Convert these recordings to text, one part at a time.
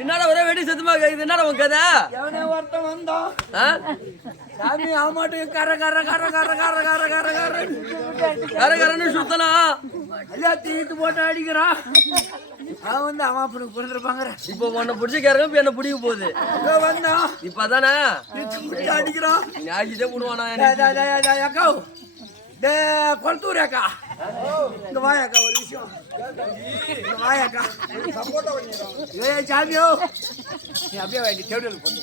என்னடா ஒரே வெடி சத்தமா கேக்குது? என்னடா உன் கதை? எவனே ஒருத்தன் வந்தான் சாமி ஆமாட்டும் கர கர கர கர கர கர கர கர கர கரன்னு சுத்தனா எல்லாம் தீட்டு போட்டு அடிக்கிறான். அவன் வந்து அவன் அப்பனுக்கு பிறந்திருப்பாங்க. இப்போ உன்னை பிடிச்ச கேரகம் இப்ப என்ன பிடிக்க போகுது. வந்தான் இப்பதானே அடிக்கிறான். ஞாயிட்டே போடுவானா? அக்கா கொளத்தூர் அக்கா இங்க வாயாக்கா ஒரு விஷயம். வாயாக்கா ஏ சாமியோ நீ அப்படியே வாங்கி தேவடல் பண்ணு.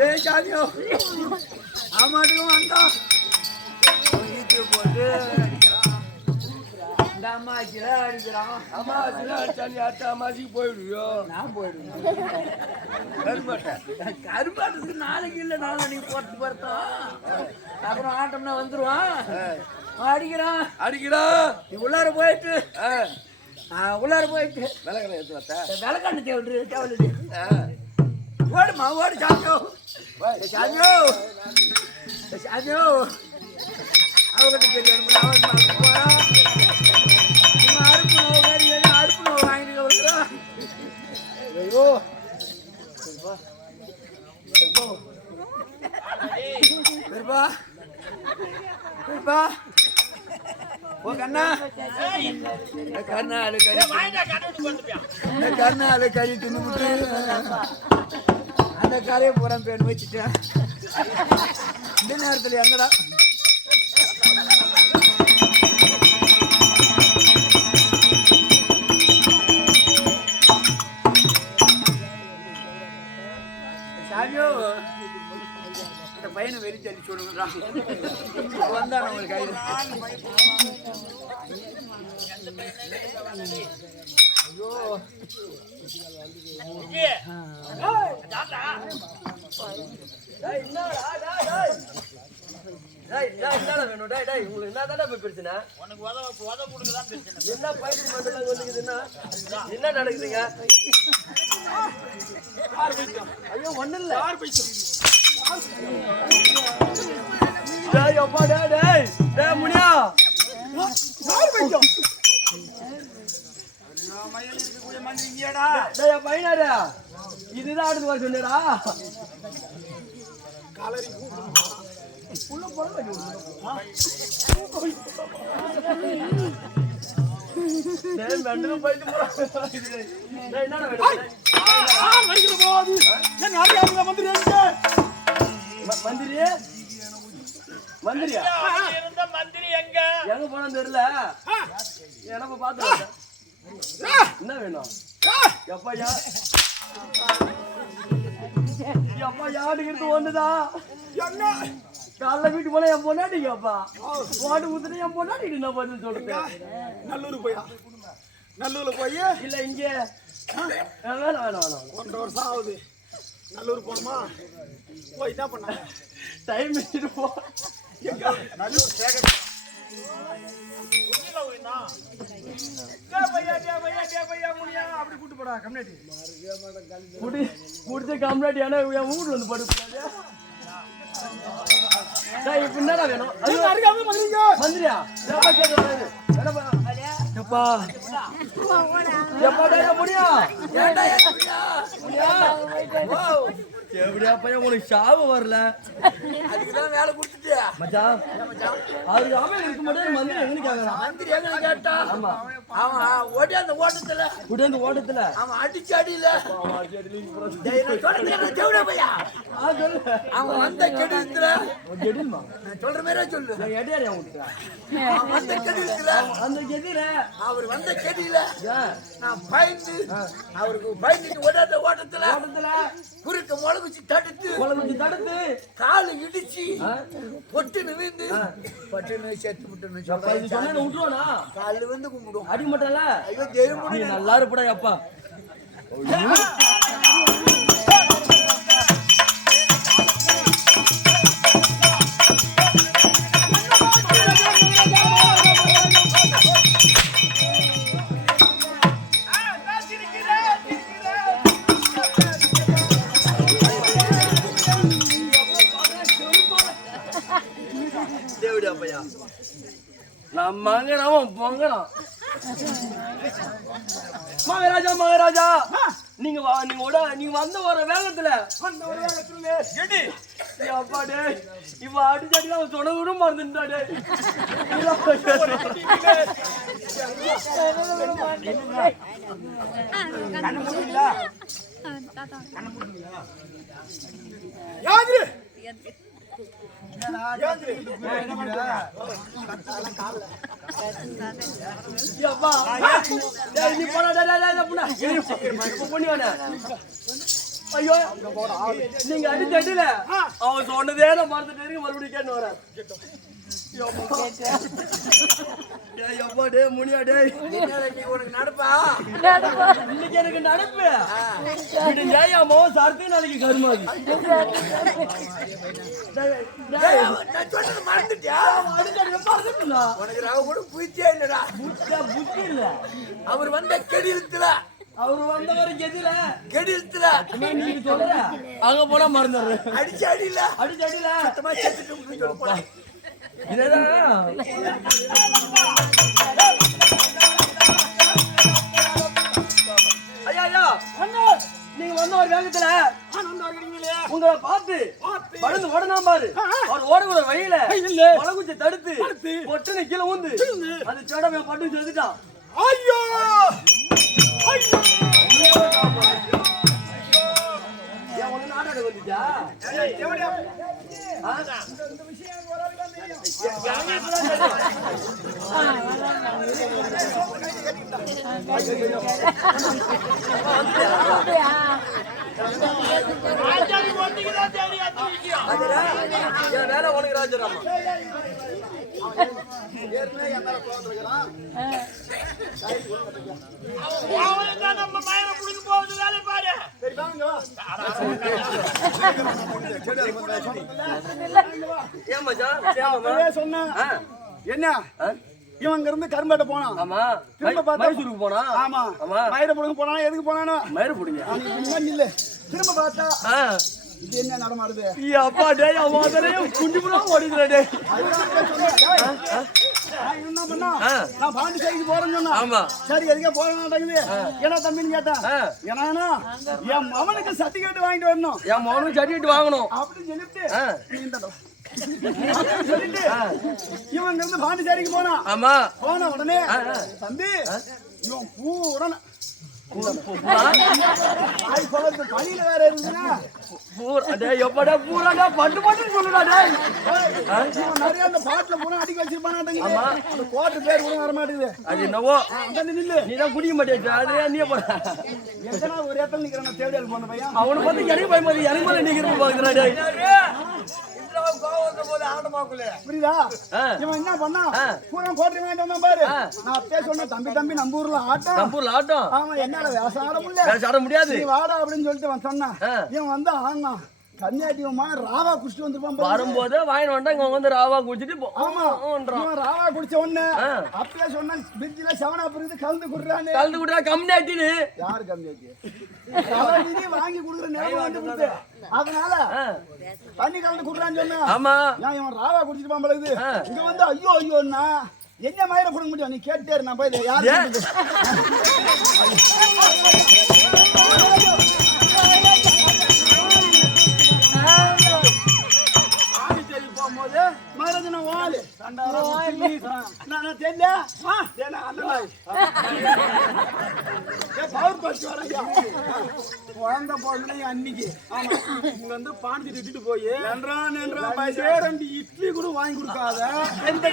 ஏ சாமியோ ஆமாட்டுக்கும் வந்தான் போட்டு இந்த அம்மாச்சில அடிக்கிறான். அம்மாச்சில அடிச்சாலி அட்டை அம்மாச்சிக்கு போயிடுவியோ? நான் போயிடுவேன். கரும்பாட்டுக்கு நாளைக்கு இல்லை நாளைக்கு போட்டு பார்த்தோம். அப்புறம் ஆட்டம்னா வந்துருவான். அடிக்கிறான் நீ உள்ளார போயிட்டு விளக்கணை எடுத்து வர விளக்கண்ணு தேவடு ஓடுமா ஓடு சாமியோ சாமியோ சாமியோ அவகிட்ட தெரியும் அறுப்பு நோவு வேறு அறுப்பு நோவு வாங்கிட்டு ஐயோ பெருப்பா பெருப்பா ஓ கண்ணா கண்ணாலு கறி கண்ணாலு கறி தின்னுட்டு அந்த கரையை பூரா பேன் வச்சுட்டேன். இந்த நேரத்தில் எங்கடா சாமியோ இந்த பையனை வெறி தள்ளி சொல்லுங்கடா. வந்தான் ஒரு கைது என்ன நடக்குதுங்க? ஐயோ ஒண்ணு இல்ல முனியா இதுதான் அடுத்து வர சொன்னடா. உள்ள போட மெண்டல் போயிட்டு என்னடா மந்திரி மந்திரியா மந்திரி எங்க போனா தெரியல எனக்கு பாத்து என்ன வேணும் எப்பா யாடுகிறது ஒண்ணுதா காலைல வீட்டு போனா என் பொண்ணாட்டிங்கப்பா வாட்டு ஊத்துட்டு என் பொண்ணாட்டிட்டு நான் பதில் சொல்றேன் நல்லூர்ல போய் இல்ல இங்க வேணாம் 1.5 வருஷம் ஆகுது. நல்லூர் போனோமா போய் என்ன பண்ண டைம் வச்சுட்டு போ நல்லூர் அப்படி கூட்டு போடா கம்யூனிட்டி குடிச்ச கம்ப்ளைண்ட் ஏன்னா என் வீட்டுல வந்து படுக்கூடாது. இப்ப என்னடா வேணும் மந்திரியா எப்பா முடியா எப்படியா பையன் உனக்கு சாபம் வரல அதுக்குதான் வேலை கொடுத்துட்டியா மச்சான் அவருக்கு அவன் இருக்க மாட்டேன் மந்திரி எங்கன்னு கேக்குறான் மந்திரி எங்க கேட்டா ஆமா அவன் ஓடியாந்த ஓட்டத்துல அவன் அடிச்சு அடியில அவன் வந்த கெடுத்துல நான் சொல்ற மாதிரி சொல்லு அவன் வந்த கெடுத்துல அந்த கெதில அவர் வந்த கெடியில நான் பயந்து அவருக்கு பயந்துட்டு ஓடாத ஓட்டத்துல குறுக்க முளகுச்சி தடுத்து காலு இடிச்சு பொட்டுன்னு விழுந்து பட்டுன்னு செத்து விட்டுன்னு காலு வந்து கும்பிடுவோம் அடி மாட்டல ஐயோ தெய்வம் நல்லா இருப்படா அப்பா நான் மங்கனம் பொங்கணும் மகாராஜா நீங்க வந்த ஒரு வேகத்துல அப்பாடே இவ அடிச்சடி அவன் சொன்ன விட மறந்துட்டாடே ஐயோ நீங்க அடிச்சடில அவன் சொன்னதே மறந்துட்டு மறுபடியும் கேட்டு வர முனியா டே உனக்கு நடப்பா இன்னைக்கு எனக்கு நடப்பு அம்மா சரத்து நாளைக்கு கருமாதி மறந்துட்டியா உனக்கு ரவ கூட புத்தியே இல்லடா புத்தி இல்ல அவர் வந்த கெடியத்துல அவரு வந்தவரை கெதில கெடியத்துல நீங்க சொல்ற அங்க போனா மறந்துடுற அடிச்சு அடியில சுத்தமா செத்துட்டு சொல்லுப்பா நீங்க வந்த ஒரு வேகத்துல உங்களை பார்த்து படுந்து ஓடனா பாரு அவர் ஓடக்கூட வழியில மலகுச்சி தடுத்து பொட்டுன்னு கீழே ஊந்து அந்த சேடமே பட்டு செதுட்டான். ஐயோ உனக்கு நாட்டாடு வந்துச்சா வேலை உனக்கு ராஜராமா நம்ம மயிரை புடிச்சு போகுது வேலை பாரு என்ன இவன் இருந்து கரும்பேட்டை போனான். ஆமா மைசூருக்கு போனா. ஆமா மயிரை புடுங்க போனா. எதுக்கு போனானோ மயிரை புடுங்க இல்ல திரும்ப பார்த்தா இது என்ன நடமாடுது அப்பா டேய் அவன் குஞ்சு புறா ஓடிடுறா டேய் என்ன பண்ணா ஆ. நான் பாண்டிச்சேரிக்கு போறேன்னு சொன்னா ஆமா சரி எதுக்கே போற மாட்டேங்குது ஏன்னா தம்பின்னு கேட்டேன் ஏன்னா என் மவனுக்கு சர்டிபிகேட் வாங்கிட்டு வரணும் என் மகனும் சர்டிஃபிகேட் வாங்கணும் அப்படின்னு சொல்லிட்டு நீ இந்தடா. அப்படின்னு சொல்லிட்டு இவன் இருந்து பாண்டிச்சேரிக்கு போனான் ஆமா போன உடனே தம்பி இவன் பூரா பணியில வேற இருந்துன்னா எப்படா பூராடா பட்டு பட்டு சொல்லுடா டேய் இவன் நிறைய அந்த பாட்டுல பூரா அடிக்க வச்சிருப்பானாட்டீங்க அந்த கோட்டு பேர் கூட வர மாட்டேங்குது அது என்னவோ அந்த நில்லு நீ தான் குடிக்க மாட்டேன் அது நீ போற எத்தனை ஒரு இடத்துல நிக்கிறான் தேவையான போன பையன் அவனை பார்த்து இறங்கி போய் மாதிரி இறங்கி போல நிக்கிறப்ப பாக்குறா டேய் புரியுதா இவன் என்ன பண்ணா பூரா கோட்டை வாங்கிட்டு வந்தான் பாரு நான் அப்பயே சொன்னேன் தம்பி நம்ம ஊர்ல ஆட்டம் நம்பூர்ல ஆட்டம் அவன் என்னால வேஷம் ஆட முடியல வேற ஆட முடியாது நீ வாடா அப்படின்னு சொல்லிட்டு அவன் சொன்னான் இவன் வந்து ஆனா கன்னியாட்டிவமா ராவா குடிச்சிட்டு வந்திருப்பான் வரும்போது வாங்கி வந்தா இங்க வந்து ராவா குடிச்சிட்டு ஆமா இவன் ராவா குடிச்ச உடனே அப்பயே சொன்னான் பிரிட்ஜ்ல செவனாப் இருக்குது கலந்து குடுறானே கலந்து குடுறா கம்மியாட்டின்னு யாரு கம்மியாட்டி கலந்து வாங்கி குடுக்குற நேரம் வந்து குடுத்து அதனால தண்ணி கலந்து குடுறான்னு சொன்னா ஆமா நான் இவன் ராவா குடிச்சிட்டு பாம்பளுது இங்க வந்து ஐயோ ஐயோன்னா என்ன மயிர கொடுக்க முடியும் நீ கேட்டே நான் போய் யாரு போகும்போது மகாராஜன வாலு நான் தெரியல பவர் பஸ் வரையா குழந்தை போடுறேன் அன்னைக்கு இங்க வந்து பாண்டி திட்டு போய் நன்றா பைசா 2 இட்லி கூட வாங்கி கொடுக்காத எந்த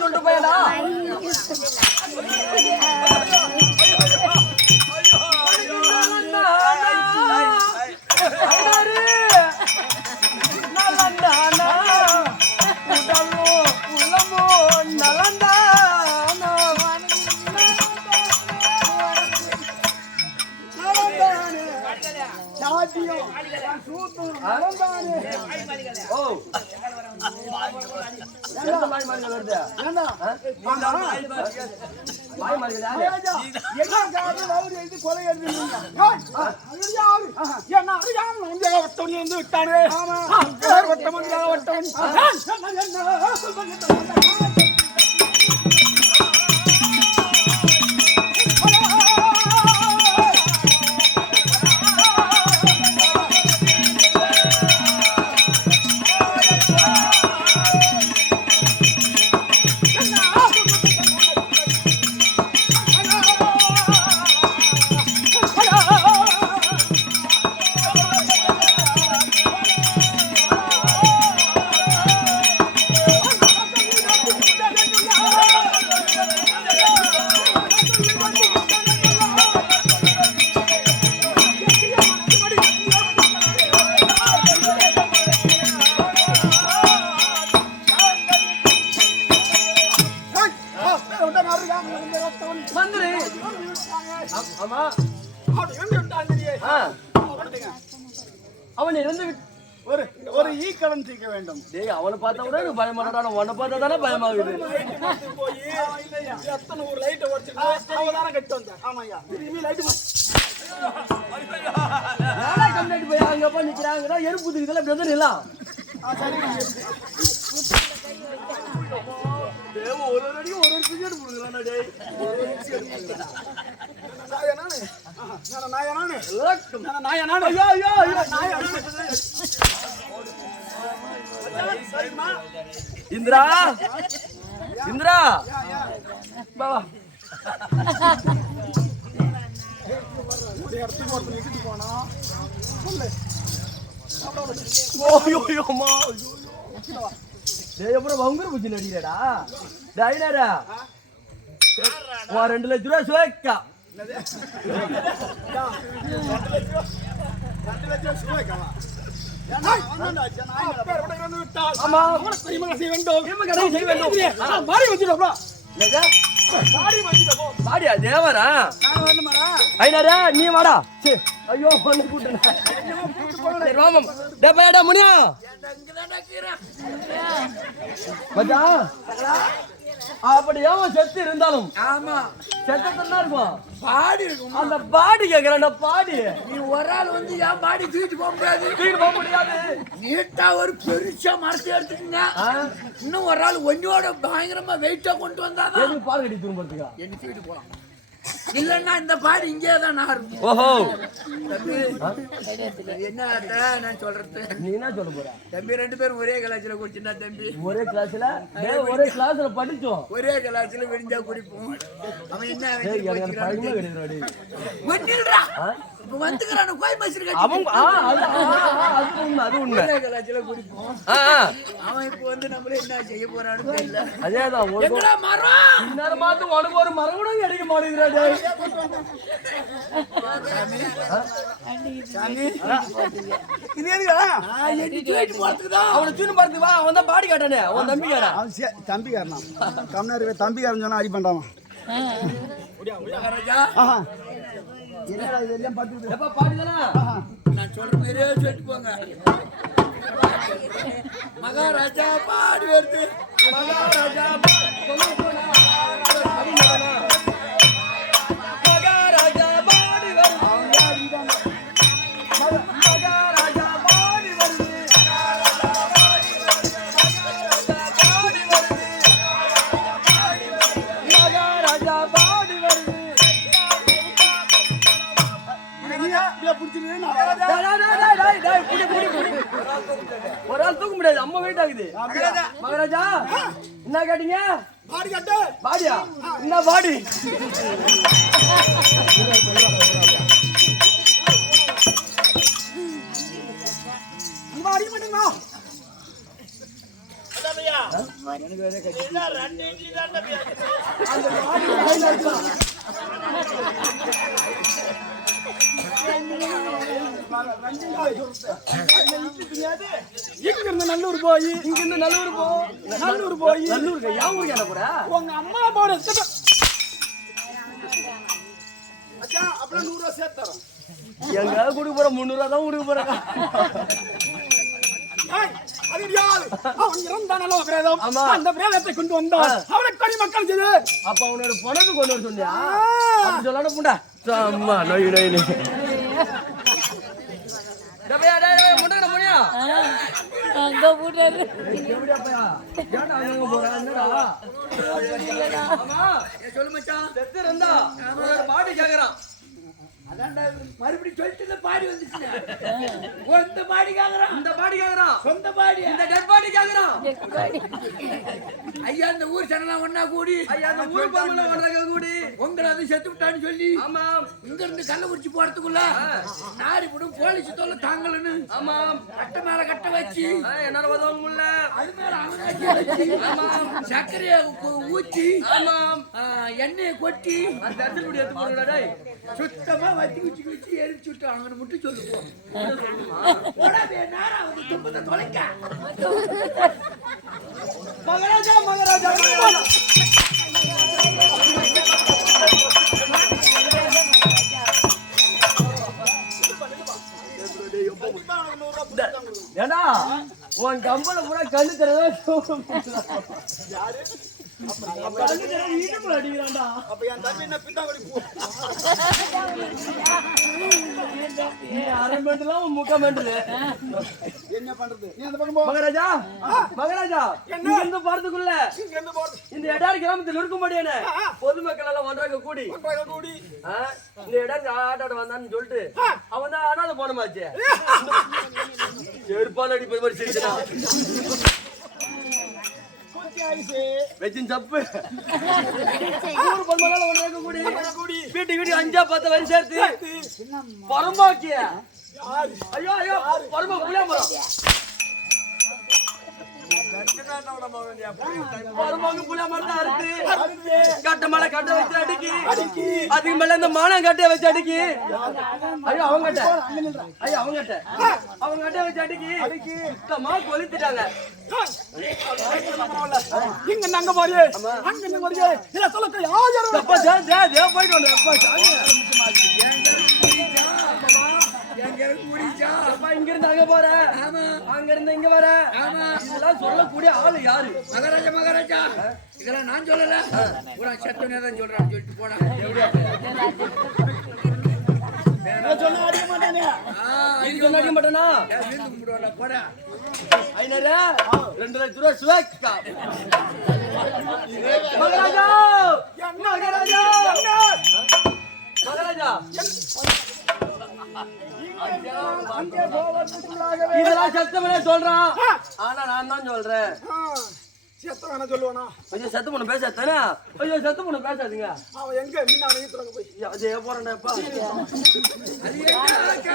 சொல்லிட்டு போயடா விட்டானே அவன் இருந்து ஒரு ஈக்கடன் தீக்க வேண்டும். டேய் அவனை பார்த்தா கூட எனக்கு பயமாடா, உன்னை பார்த்தா தானே பயமாகுது. எத்தனை ஒரு லைட் ஓடிச்சிட்டு அவதான கட்டி வந்தேன். ஆமாய்யா திரும்பி லைட் நாளா கம்ப்ளைண்ட் போய் அங்க போய் நிக்கிறாங்கடா, எருப்பு இதுல பிரதர் இல்ல. தேவ ஒரு அடி ஒரு பிஜெட் புடுங்கறானே டேய். நாயனானே ஐயோ ஐயோ நாயனானே இந்திரா இந்திரா பாவா ஒரு இடத்துக்கு ஒருத்தர் நிக்கிட்டு போனா சொல்லு. ஐயோ ஐயோ அம்மா டேய் அப்புறம் வங்குற புஜி நடிடா டைனடா வா 2 லட்சம் ரூபாய் சுவேக்கா. தேவரா ஐநாரே நீ வாடா சே ஐயோ ஒண்ணு கூட்டணும் ரோமம் டே பையடா முனியா மச்சான் அப்படி ஏன் செத்து இருந்தாலும் ஆமா செத்தத்தான் இருக்கும் பாடி இருக்கும் அந்த பாடி கேக்குறேன் பாடி நீ ஒரு ஆள் வந்து என் பாடி தூக்கிட்டு போக முடியாது தூக்கிட்டு போக முடியாது நீட்டா ஒரு பெருசா மரத்தை எடுத்துக்கங்க இன்னும் ஒரு ஆள் ஒன்னோட பயங்கரமா வெயிட்டா கொண்டு வந்தாதான் எதுக்கு பால் கட்டி தூங்குறதுக்கா என்ன தூக்கிட்டு போலாம் இல்லன்னா இந்த பாடி இங்கே தான் நாரும் ஓஹோ என்ன நான் சொல்றது நீ என்ன சொல்ல போற தம்பி 2 பேரும் ஒரே கிளாஸ்ல குடிச்சுனா தம்பி ஒரே கிளாஸ்ல படிச்சோம் ஒரே கிளாஸ்ல விடிஞ்சா குடிப்போம் அவன் என்ன எனக்கு பழகவே கிடையாது ஒண்ணில்டா இப்ப வந்துக்கறானே கோய் மசிர் அவன் அது உண்மை ஒரே கிளாஸ்ல குடிப்போம் அவன் இப்போ வந்து நம்மள என்ன செய்ய போறான்னு தெரியல அதேதான் எங்கடா மரம் இன்னொரு மாத்து உனக்கு ஒரு மரம் கூட கிடைக்க மாட்டேங்குதுடா அவனை தூணு பார்த்து வா அவன் தான் பாடி காட்டானே அவன் தம்பிக்காரா தம்பிக்காரனா கம்னாரு தம்பிக்காரன் சொன்னா அடி பண்றான் என்னடா இதெல்லாம் பார்த்து எப்ப பாடிதானா நான் சொல்ற மாதிரியே சொல்லிட்டு போங்க மகாராஜா பாடி வருது மகாராஜா மகாராஜா பாடி வருது மகாராஜா பாடி வருது மகாராஜா பாடி வருது ஒரு ஆள் தூக்க முடியாது அம்மா வெயிட் ஆகுது மகாராஜா என்ன கேட்டீங்க பாடி கட்டு பாடியா என்ன பாடி அடி பண்ணுங்க அதாமையா இதெல்லாம் 2 இட்லி தான் அந்த பாடி நல்லூர் போய் இங்க இருந்து நல்லூர் போய் நல்லூருக்கு யா ஊருக்கு என்ன போற உங்க அம்மா போட அச்சா அப்புறம் 100 ரூபாய் சேர்த்து தரோம் எங்க கொடுக்க போற 300 ரூபாய் தான் கொடுக்க போறேன் அது யாரு அவன் இறந்தானோ பிரேதம் ஆமா. அந்த பிரேதத்தை கொண்டு வந்தார் அவனை கனி மக்கள் செய்து அப்ப அவனோட பணத்தை கொண்டு வர சொன்னியா அப்படி சொல்லணும் புண்டா அம்மா நோய் முடியா அங்க போட்டாரு சொல்லு மச்சான் செத்து இருந்தா பாடி கேக்குறான் அதான்டா மறுபடியும் சொல்லிட்டு பாடி வந்துச்சுங்க இந்த பாடி கேக்குறான் இந்த பாடி கேக்குறான் சொந்த பாடி இந்த டெட் பாடி கேக்குறான் ஐயா இந்த ஊர் சனலாம் ஒண்ணா கூடி ஐயா அந்த ஊர் பொம்பளை வந்தங்க கூடி உங்களை அது செத்து விட்டான்னு சொல்லி ஆமா இங்க இருந்து கள்ளக்குறிச்சி போறதுக்குள்ள நாரி போடும் போலீஸ் தொல்லை தாங்கலன்னு ஆமா கட்ட மேல கட்ட வச்சு என்னால உதவ முடியல அது மேல அங்கங்க வச்சு சர்க்கரையை ஊத்தி ஆமா எண்ணெயை கொட்டி அந்த இடத்துல எடுத்து போடுடா டேய் சுத்தமா வச்சு எரிச்சு விட்டு அவங்க மட்டும் சொல்லுவோம் நேரம் அவங்க தும்பத்தை தொலைக்க மகாராஜா மகாராஜா ஏன்னா உன் கம்பளை பூரா கண்ணு அடிக்கிறான்டா அப்ப என் தம்பி என்ன பித்தாவடி போ அரை மெண்டலாம் முக்கா மெண்டல் என்ன பண்றது நீ அந்த பக்கம் போ மகாராஜா மகாராஜா இங்க இருந்து போறதுக்குள்ள இங்க இருந்து போறது இந்த எடாரி கிராமத்தில் இருக்கும்படியான பொதுமக்கள் எல்லாம் ஒன்றாக கூடி கூடி இந்த எடாரி ஆட்டாட வந்தான்னு சொல்லிட்டு அவன் தான் அனாதை போனமாச்சு செருப்பால் அடிப்பது மாதிரி சிரிக்கிறான் வெச்சின் தப்பு ஊர் பொதுமக்கள் ஒன்றாக கூடி வீட்டுக்கு 5-10 வரி சேர்த்து பரமாக்கிய ஐயோ ஐயோ பரமா புளியா மரம் வரும்போது புள்ள மரத்தை அறுத்து கட்ட மேல கட்ட வச்சு அடிக்கி அதுக்கு மேல இந்த மானம் கட்டைய வச்சு அடிக்கி ஐயோ அவங்க கட்ட வச்சு அடிக்கி சுத்தமா கொளுத்திட்டாங்க. இங்க நாங்க பாரியே அங்க நீங்க பாரியே இல்ல சொல்லுங்க யாரும் அப்பா ஜே போயிட்டு வந்து அப்பா அப்பா இங்க இருந்து அங்க போற அங்க இருந்து இங்க வர இதெல்லாம் சொல்லக்கூடிய ஆளு யாரு? மகாராஜா இதெல்லாம் நான் சொல்லல பூரா சத்தனே தான் சொல்றான்னு சொல்லிட்டு போனா சொல்ல அடிக்க மாட்டானே இது சொன்ன அடிக்க மாட்டானா? வீட்டுக்கு முடுவாடா போடா ஐநரே 2 லட்சம் ரூபாய் சுவேக்கா மகாராஜா மகாராஜா மகாராஜா அங்கே போவதுக்குள்ளாகவே இதெல்லாம் சத்தமனே சொல்றான். ஆனா நான் தான் சொல்றேன். செத்த வேணா சொல்லுவானா ஐயோ சத்து பொண்ணு பேசாதானே? ஐயோ சத்து பொண்ணு பேசாதீங்க. அவன் எங்க முன்ன ஈத்துறாங்க போய் அதே போறேன்ப்பா. அது எங்க